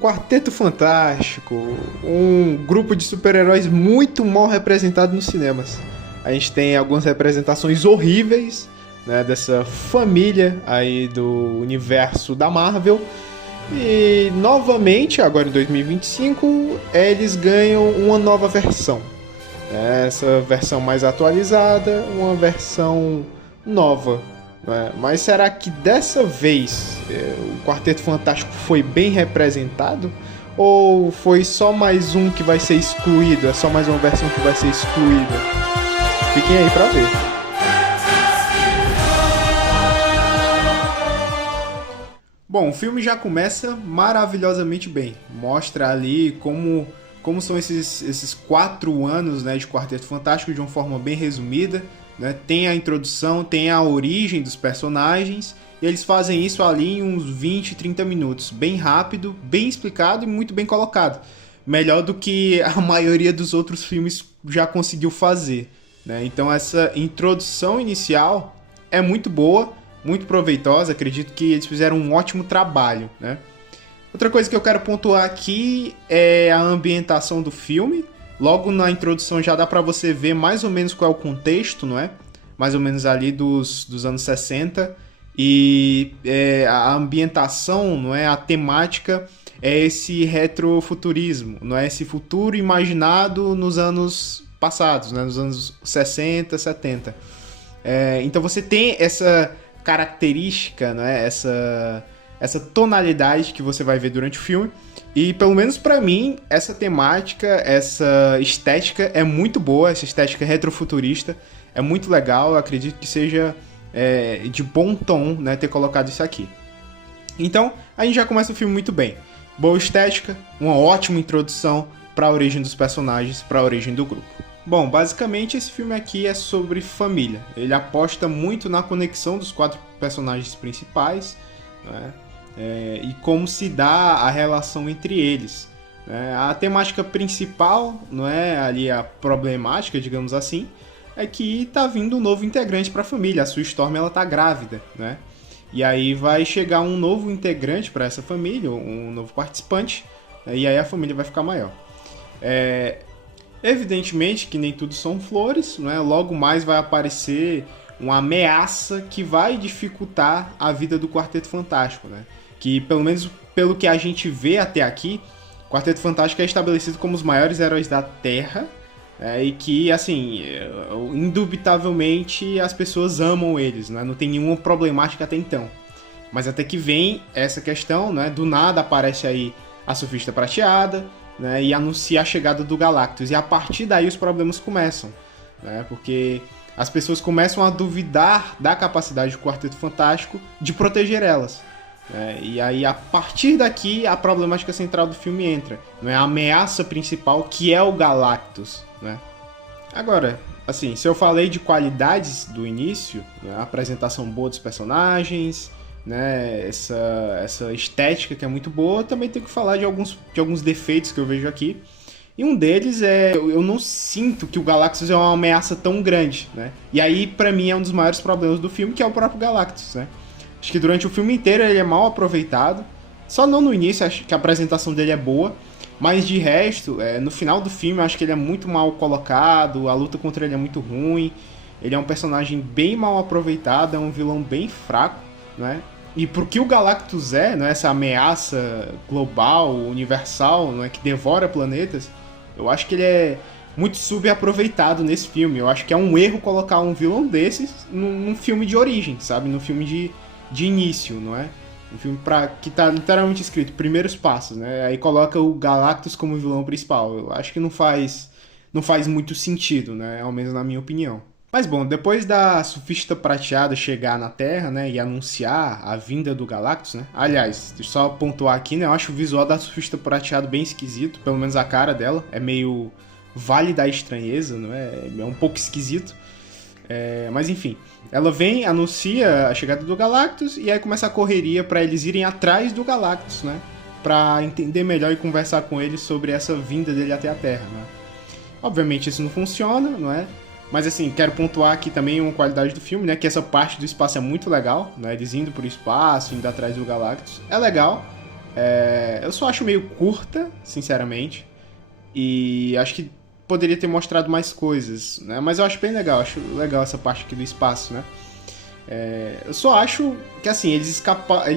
Quarteto Fantástico, um grupo de super-heróis muito mal representado nos cinemas. A gente tem algumas representações horríveis, né, dessa família aí do universo da Marvel. E novamente, agora em 2025, eles ganham uma nova versão. Essa versão mais atualizada, uma versão nova. Mas será que dessa vez o Quarteto Fantástico foi bem representado? Ou foi só mais um que vai ser excluído? É só mais uma versão que vai ser excluída? Fiquem aí pra ver. Bom, o filme já começa maravilhosamente bem. Mostra ali como são esses 4 anos, né, de Quarteto Fantástico de uma forma bem resumida. Né? Tem a introdução, tem a origem dos personagens, e eles fazem isso ali em uns 20, 30 minutos. Bem rápido, bem explicado e muito bem colocado. Melhor do que a maioria dos outros filmes já conseguiu fazer. Né? Então essa introdução inicial é muito boa, muito proveitosa. Acredito que eles fizeram um ótimo trabalho. Né? Outra coisa que eu quero pontuar aqui é a ambientação do filme. Logo na introdução já dá pra você ver mais ou menos qual é o contexto, não é? Mais ou menos ali dos anos 60. E a ambientação, não é? A temática é esse retrofuturismo, não é? Esse futuro imaginado nos anos passados, né? Nos anos 60, 70. Então você tem essa característica, não é? Essa tonalidade que você vai ver durante o filme. E pelo menos pra mim, essa temática, essa estética é muito boa, essa estética retrofuturista é muito legal. Eu acredito que seja de bom tom, né, ter colocado isso aqui. Então, a gente já começa o filme muito bem. Boa estética, uma ótima introdução para a origem dos personagens, para a origem do grupo. Bom, basicamente esse filme aqui é sobre família. Ele aposta muito na conexão dos 4 personagens principais, né? E como se dá a relação entre eles. A temática principal, não é ali a problemática, digamos assim, é que está vindo um novo integrante para a família. A Sue Storm ela tá grávida, né? E aí vai chegar um novo integrante para essa família, um novo participante, e aí a família vai ficar maior. Evidentemente que nem tudo são flores, não é? Logo mais vai aparecer uma ameaça que vai dificultar a vida do Quarteto Fantástico, né? Que, pelo menos pelo que a gente vê até aqui, o Quarteto Fantástico é estabelecido como os maiores heróis da Terra, e que, assim, indubitavelmente as pessoas amam eles, né? Não tem nenhuma problemática até então. Mas até que vem essa questão, né? Do nada aparece aí a Surfista Prateada, né? E anuncia a chegada do Galactus. E a partir daí os problemas começam, né? Porque as pessoas começam a duvidar da capacidade do Quarteto Fantástico de proteger elas. E aí, a partir daqui, a problemática central do filme entra. Não é a ameaça principal, que é o Galactus. Né? Agora, assim, se eu falei de qualidades do início, né, a apresentação boa dos personagens, né, essa estética que é muito boa, também tenho que falar de alguns defeitos que eu vejo aqui. E um deles é, eu não sinto que o Galactus é uma ameaça tão grande, né? E aí, pra mim, é um dos maiores problemas do filme, que é o próprio Galactus, né? Acho que durante o filme inteiro ele é mal aproveitado. Só não no início, acho que a apresentação dele é boa. Mas de resto, no final do filme, eu acho que ele é muito mal colocado. A luta contra ele é muito ruim. Ele é um personagem bem mal aproveitado. É um vilão bem fraco, né? E pro que o Galactus né? Essa ameaça global, universal, né? Que devora planetas, eu acho que ele é muito subaproveitado nesse filme. Eu acho que é um erro colocar um vilão desses num filme de origem, sabe? Num filme de início, não é? Um filme que tá literalmente escrito Primeiros Passos, né? Aí coloca o Galactus como vilão principal. Eu acho que não faz muito sentido, né? Ao menos na minha opinião. Mas bom, depois da Surfista Prateada chegar na Terra, né? E anunciar a vinda do Galactus, né? Aliás, deixa eu só pontuar aqui, né? Eu acho o visual da Surfista Prateada bem esquisito. Pelo menos a cara dela. É meio Vale da Estranheza, não é? É um pouco esquisito. Mas enfim, ela vem, anuncia a chegada do Galactus e aí começa a correria para eles irem atrás do Galactus, né? Pra entender melhor e conversar com ele sobre essa vinda dele até a Terra, né? Obviamente isso não funciona, não é? Mas assim, quero pontuar aqui também uma qualidade do filme, né? Que essa parte do espaço é muito legal, né? Eles indo pro espaço, indo atrás do Galactus, é legal. Eu só acho meio curta, sinceramente. E acho que poderia ter mostrado mais coisas, né? Mas eu acho bem legal, acho legal essa parte aqui do espaço, né? Eu só acho que, assim, eles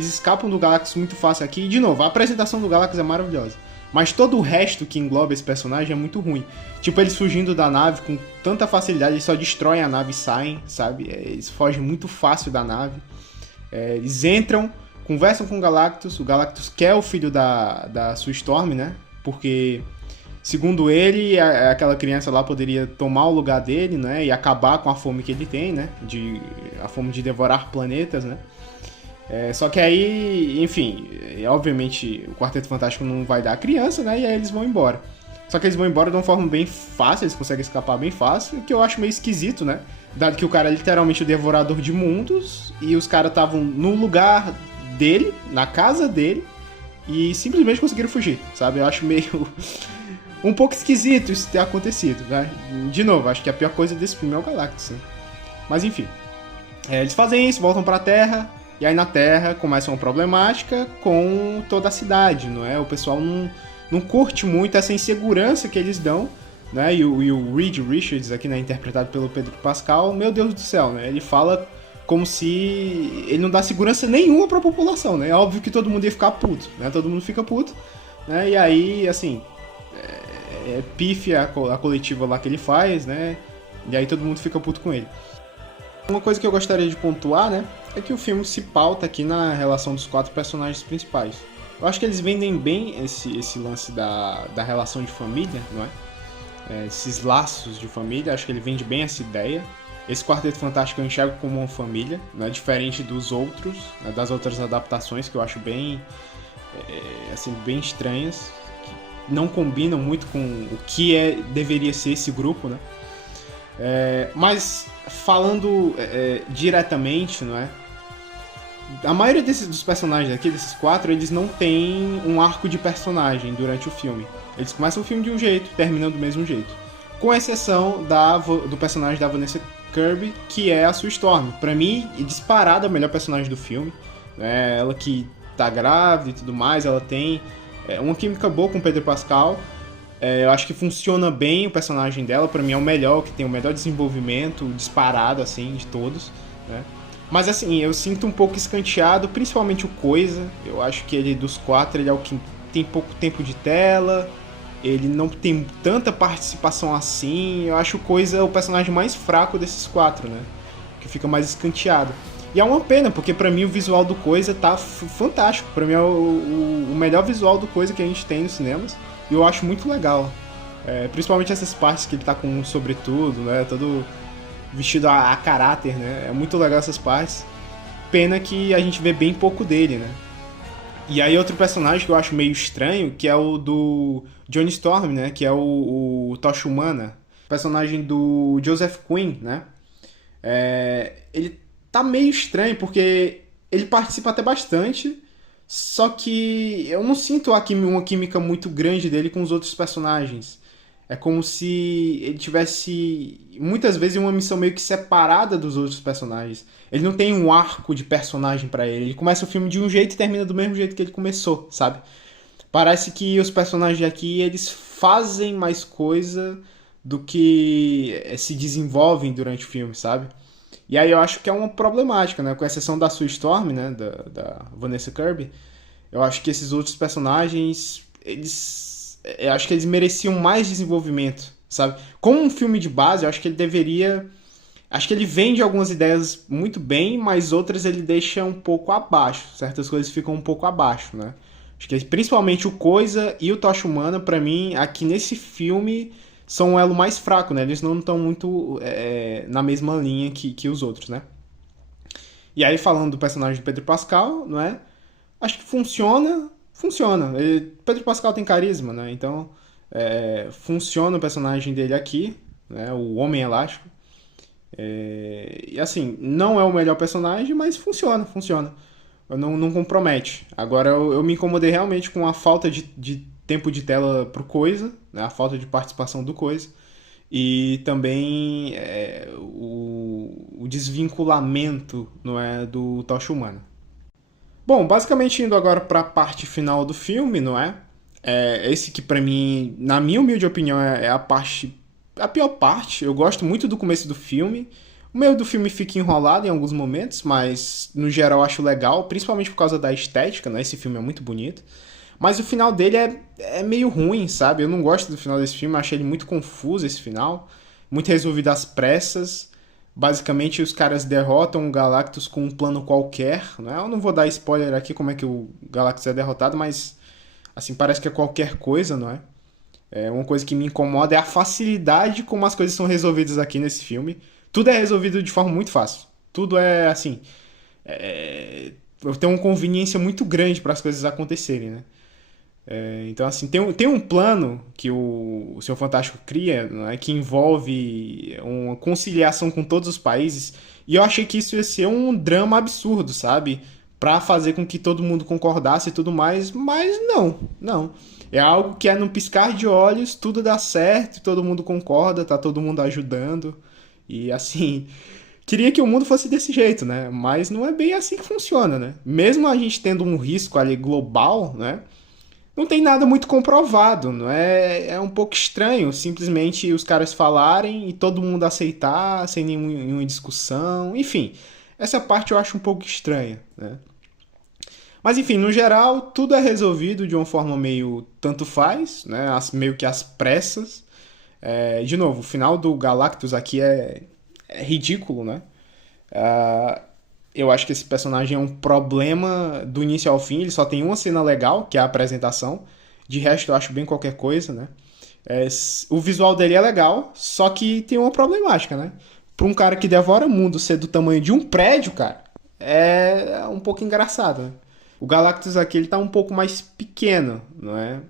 escapam do Galactus muito fácil aqui. E, de novo, a apresentação do Galactus é maravilhosa. Mas todo o resto que engloba esse personagem é muito ruim. Tipo, eles fugindo da nave com tanta facilidade, eles só destroem a nave e saem, sabe? Eles fogem muito fácil da nave. Eles entram, conversam com o Galactus quer o filho da Sue Storm, né? Porque, segundo ele, aquela criança lá poderia tomar o lugar dele, né? E acabar com a fome que ele tem, né? A fome de devorar planetas, né? Só que aí, enfim, obviamente o Quarteto Fantástico não vai dar a criança, né? E aí eles vão embora. Só que eles vão embora de uma forma bem fácil, eles conseguem escapar bem fácil, o que eu acho meio esquisito, né? Dado que o cara é literalmente o devorador de mundos, e os caras estavam no lugar dele, na casa dele, e simplesmente conseguiram fugir, sabe? Eu acho meio um pouco esquisito isso ter acontecido, né? De novo, acho que a pior coisa desse filme é o Galactus, né? Mas enfim, eles fazem isso, voltam pra Terra, e aí na Terra começa uma problemática com toda a cidade, não é? O pessoal não curte muito essa insegurança que eles dão, né? E o Reed Richards, aqui, né, interpretado pelo Pedro Pascal, meu Deus do céu, né? Ele fala como se ele não dá segurança nenhuma pra população, né? É óbvio que todo mundo ia ficar puto, né? Todo mundo fica puto, né? E aí, assim, pífia a coletiva lá que ele faz, né? E aí todo mundo fica puto com ele. Uma coisa que eu gostaria de pontuar, né, é que o filme se pauta aqui na relação dos 4 personagens principais. Eu acho que eles vendem bem esse lance da relação de família, não é? Esses laços de família, acho que ele vende bem essa ideia. Esse Quarteto Fantástico eu enxergo como uma família, né, diferente dos outros, né, das outras adaptações que eu acho bem, assim, bem estranhas, que não combinam muito com o que deveria ser esse grupo, né? Mas falando diretamente, não é? A maioria dos personagens aqui, desses 4, eles não tem um arco de personagem durante o filme. Eles começam o filme de um jeito, terminam do mesmo jeito. Com exceção do personagem da Vanessa Kirby, que é a Sue Storm. Pra mim, disparada a melhor personagem do filme. Ela que tá grávida e tudo mais, ela tem uma química boa com o Pedro Pascal. Eu acho que funciona bem o personagem dela, pra mim é o melhor, que tem o melhor desenvolvimento, disparado, assim, de todos, né? Mas, assim, eu sinto um pouco escanteado, principalmente o Coisa. Eu acho que ele, dos 4, ele é o que tem pouco tempo de tela, ele não tem tanta participação assim. Eu acho o Coisa o personagem mais fraco desses 4, né? Que fica mais escanteado. E é uma pena, porque pra mim o visual do Coisa tá fantástico. Pra mim é o melhor visual do Coisa que a gente tem nos cinemas. E eu acho muito legal. Principalmente essas partes que ele tá com um sobretudo, né? Todo vestido a caráter, né? É muito legal essas partes. Pena que a gente vê bem pouco dele, né? E aí outro personagem que eu acho meio estranho, que é o do Johnny Storm, né? Que é o Tocha Humana. Personagem do Joseph Quinn, né? Ele tá meio estranho porque ele participa até bastante, só que eu não sinto uma química muito grande dele com os outros personagens. É como se ele tivesse, muitas vezes, uma missão meio que separada dos outros personagens. Ele não tem um arco de personagem pra ele. Ele começa o filme de um jeito e termina do mesmo jeito que ele começou, sabe? Parece que os personagens aqui, eles fazem mais coisa do que se desenvolvem durante o filme, sabe? E aí eu acho que é uma problemática, né? Com exceção da Sue Storm, né? Da Vanessa Kirby. Eu acho que esses outros personagens, eu acho que eles mereciam mais desenvolvimento, sabe? Como um filme de base, eu acho que ele deveria... Acho que ele vende algumas ideias muito bem, mas outras ele deixa um pouco abaixo. Certas coisas ficam um pouco abaixo, né? Acho que principalmente o Coisa e o Tocha Humana, pra mim, aqui nesse filme, são o elo mais fraco, né? Eles não estão muito na mesma linha que os outros, né? E aí, falando do personagem de Pedro Pascal, não é? Acho que funciona. Pedro Pascal tem carisma, né? Então, funciona o personagem dele aqui, né? O Homem Elástico. E assim, não é o melhor personagem, mas funciona. Não compromete. Agora, eu me incomodei realmente com a falta de tempo de tela pro Coisa, né? A falta de participação do Coisa. E também o desvinculamento, não é, do Tocha Humana. Bom, basicamente indo agora pra parte final do filme, não é? Esse que pra mim, na minha humilde opinião, é a pior parte. Eu gosto muito do começo do filme. O meio do filme fica enrolado em alguns momentos, mas no geral eu acho legal, principalmente por causa da estética, né? Esse filme é muito bonito. Mas o final dele é meio ruim, sabe? Eu não gosto do final desse filme, eu achei ele muito confuso esse final, muito resolvido às pressas. Basicamente, os caras derrotam o Galactus com um plano qualquer, né? Eu não vou dar spoiler aqui como é que o Galactus é derrotado, mas assim, parece que é qualquer coisa, não é? Uma coisa que me incomoda é a facilidade como as coisas são resolvidas aqui nesse filme. Tudo é resolvido de forma muito fácil. Tudo é assim. Tem uma conveniência muito grande para as coisas acontecerem, né? Então, assim, tem um plano que o Senhor Fantástico cria, né, que envolve uma conciliação com todos os países, e eu achei que isso ia ser um drama absurdo, sabe? Pra fazer com que todo mundo concordasse e tudo mais, mas não, não. É algo que é num piscar de olhos, tudo dá certo, todo mundo concorda, tá todo mundo ajudando, e assim. Queria que o mundo fosse desse jeito, né? Mas não é bem assim que funciona, né? Mesmo a gente tendo um risco ali global, né? Não tem nada muito comprovado, não é? É um pouco estranho simplesmente os caras falarem e todo mundo aceitar sem nenhuma discussão. Enfim, essa parte eu acho um pouco estranha, né? Mas enfim, no geral, tudo é resolvido de uma forma meio tanto faz, né? Meio que às pressas. De novo, o final do Galactus aqui é ridículo, né? Eu acho que esse personagem é um problema do início ao fim. Ele só tem uma cena legal, que é a apresentação. De resto, eu acho bem qualquer coisa, né? O visual dele é legal, só que tem uma problemática, né? Pra um cara que devora o mundo ser do tamanho de um prédio, cara, é um pouco engraçado, né? O Galactus aqui, ele tá um pouco mais pequeno, não é?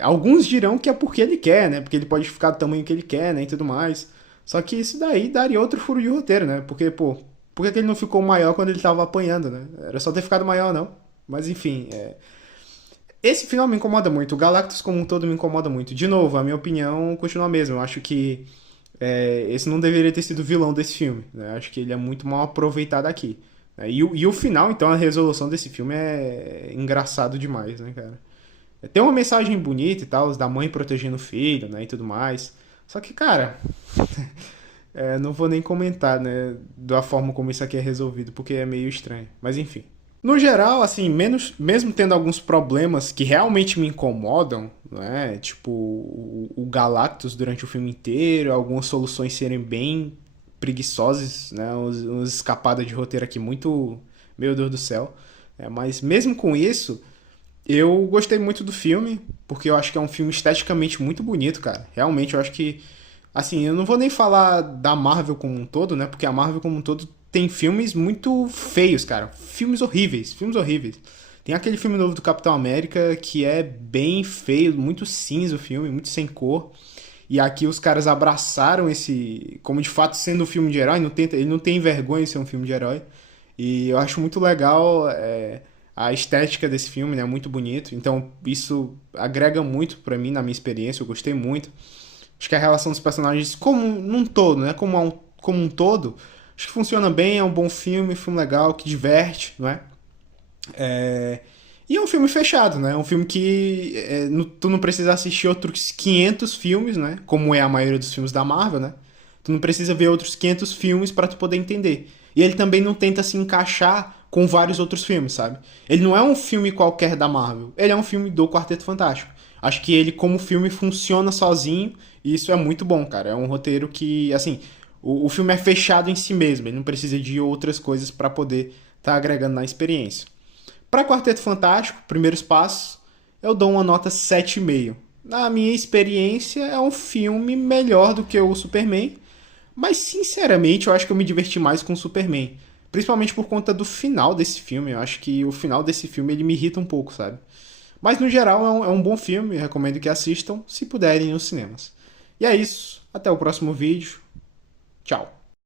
Alguns dirão que é porque ele quer, né? Porque ele pode ficar do tamanho que ele quer, né? E tudo mais. Só que isso daí daria outro furo de roteiro, né? Porque, pô, por que ele não ficou maior quando ele tava apanhando, né? Era só ter ficado maior, não. Mas enfim, esse final me incomoda muito. O Galactus como um todo me incomoda muito. De novo, a minha opinião continua a mesma. Eu acho que esse não deveria ter sido o vilão desse filme, né? Eu acho que ele é muito mal aproveitado aqui. E o final, então, a resolução desse filme é engraçado demais, né, cara? Tem uma mensagem bonita e tal, da mãe protegendo o filho, né, e tudo mais. Só que, cara, não vou nem comentar, né, da forma como isso aqui é resolvido, porque é meio estranho. Mas enfim. No geral, assim, mesmo tendo alguns problemas que realmente me incomodam, né, tipo o Galactus durante o filme inteiro, algumas soluções serem bem preguiçosas, né, umas escapadas de roteiro aqui muito, meu Deus do céu. Mas mesmo com isso, eu gostei muito do filme, porque eu acho que é um filme esteticamente muito bonito, cara. Realmente, eu acho que. Assim, eu não vou nem falar da Marvel como um todo, né? Porque a Marvel como um todo tem filmes muito feios, cara. Filmes horríveis, filmes horríveis. Tem aquele filme novo do Capitão América que é bem feio, muito cinza o filme, muito sem cor. E aqui os caras abraçaram esse. Como de fato sendo um filme de herói, ele não tem vergonha de ser um filme de herói. E eu acho muito legal a estética desse filme, né? Muito bonito. Então isso agrega muito pra mim na minha experiência. Eu gostei muito. Acho que a relação dos personagens como num todo, né? Como um todo, acho que funciona bem. É um bom filme legal, que diverte, não é? E é um filme fechado, né? É um filme que tu não precisa assistir outros 500 filmes, né? Como é a maioria dos filmes da Marvel, né? Tu não precisa ver outros 500 filmes pra tu poder entender. E ele também não tenta se encaixar com vários outros filmes, sabe? Ele não é um filme qualquer da Marvel. Ele é um filme do Quarteto Fantástico. Acho que ele, como filme, funciona sozinho. E isso é muito bom, cara. É um roteiro que, assim, o filme é fechado em si mesmo. Ele não precisa de outras coisas pra poder tá agregando na experiência. Para Quarteto Fantástico, primeiros passos, eu dou uma nota 7,5. Na minha experiência, é um filme melhor do que o Superman, mas sinceramente eu acho que eu me diverti mais com o Superman. Principalmente por conta do final desse filme. Eu acho que o final desse filme ele me irrita um pouco, sabe? Mas no geral é um bom filme, recomendo que assistam, se puderem, nos cinemas. E é isso, até o próximo vídeo. Tchau.